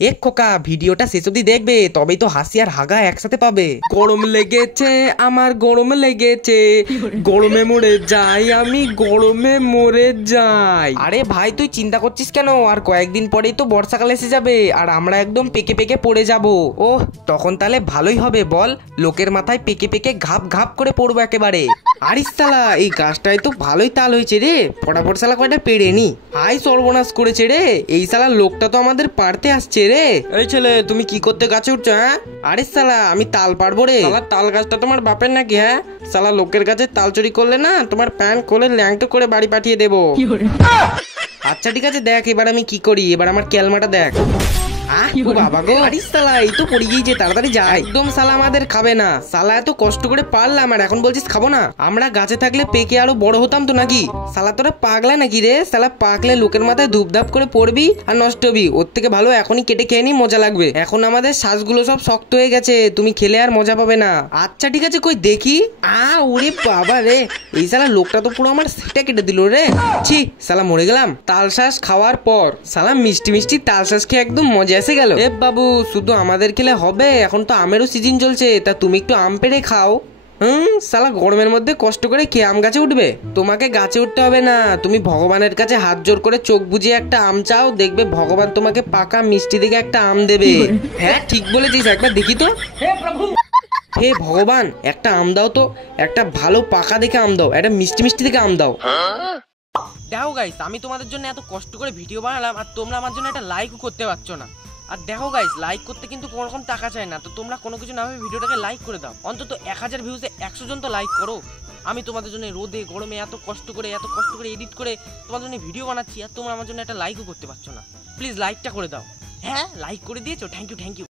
এক খোকা ভিডিওটা শেষ অবধি দেখবে, তবেই তো হাসি আর হাগা একসাথে পাবে। গরম লেগেছে আমার, গরম লেগেছে, গরমে মরে যাই আমি, গরমে মরে যাই। আরে ভাই তুই চিন্তা করছিস কেন? আর কয়েকদিন পরেই তো বর্ষাকাল এসে যাবে, আর আমরা একদম পেকে পেকে পড়ে যাব। ওহ তখন তাহলে ভালোই হবে বল, লোকের মাথায় পেকে পেকে ঘাপ ঘাপ করে পড়বো একেবারে। আরিস শালা এই গাছটায় তো ভালোই তাল হয়েছে রে, ফটাফট শালা কয়টা পেড়ে নি। হাই সর্বনাশ করেছে রে, এই শালা লোকটা তো আমাদের পারতে আসছে রে। এই ছেলে তুমি কি করতে গাছে উঠছো? হ্যাঁ আরে শালা আমি তাল পারবো রে। শালা তাল গাছটা তোমার বাপের নাকি? হ্যাঁ শালা লোকের কাছে তাল চুরি করলে না তোমার প্যান্ট খুলে ল্যাংটো করে বাড়ি পাঠিয়ে দেবো। আচ্ছা ঠিক আছে দেখ এবার আমি কি করি, এবার আমার ক্যালমাটা দেখ। বাবা গো আরিস শালা এই তো পড়ে গিয়েছে, তাড়াতাড়ি যা। একদম শালা আমাদের খাবে না, শালা এত কষ্ট করে পারলাম আর এখন বলছিস খাবো না? আমরা গাছে থাকলে পেকে আরো বড় হতাম তো নাকি? শালা তোরা পাগলা নাকি রে? শালা পাকলে লোকের মাথায় ধূপধাপ করে পড়বি আর নষ্ট হবি, ওর থেকে ভালো এখনই কেটে খেয়ে নি, মজা লাগবে। এখন আমাদের শ্বাসগুলো সব শক্ত হয়ে গেছে, তুমি খেলে আর মজা পাবে না। আচ্ছা ঠিক আছে কই দেখি। ওরে বাবা রে, এই শালা লোকটা তো পুরো আমার সেটা কেটে দিল রে। ছি শালা মরে গেলাম। তাল শ্বাস খাওয়ার পর শালা মিষ্টি মিষ্টি তাল শ্বাস খেয়ে একদম মজা এসে গেল। এ বাবু শুধু আমাদের খেলে হবে, এখন তো আমেরও সিজন চলছে, তা তুমি একটু আম পেড়ে খাও। শালা গরমের মধ্যে কষ্ট করে কে আম গাছে উঠবে? তোমাকে গাছে উঠতে হবে না, তুমি ভগবানের কাছে হাত জোর করে চোখ বুজিয়ে একটা আম চাও, দেখবে ভগবান তোমাকে পাকা মিষ্টি দিকে একটা আম দেবে। হ্যাঁ ঠিক বলেছিস, একবার দেখি তো। হে ভগবান একটা আম দাও তো, একটা ভালো পাকা দেখে আম দাও, একটা মিষ্টি মিষ্টি দেখে আম দাও। দেখো গাইস আমি তোমাদের জন্য এত কষ্ট করে ভিডিও বানালাম আর তোমরা আমার জন্য একটা লাইকও করতে পারছো না। আর দেখো গাইস লাইক করতে কিন্তু কোনো রকম টাকা চাই না, তো তোমরা কোনো কিছু না ভেবে ভিডিওটাকে লাইক করে দাও। অন্তত 1000 ভিউজে 100 জন তো লাইক করো। আমি তোমাদের জন্য রোদে গরমে এত কষ্ট করে এডিট করে তোমাদের জন্য ভিডিও বানাচ্ছি, আর তোমরা আমার জন্য একটা লাইকও করতে পারছো না। প্লিজ লাইকটা করে দাও। হ্যাঁ লাইক করে দিয়েছো, থ্যাংক ইউ।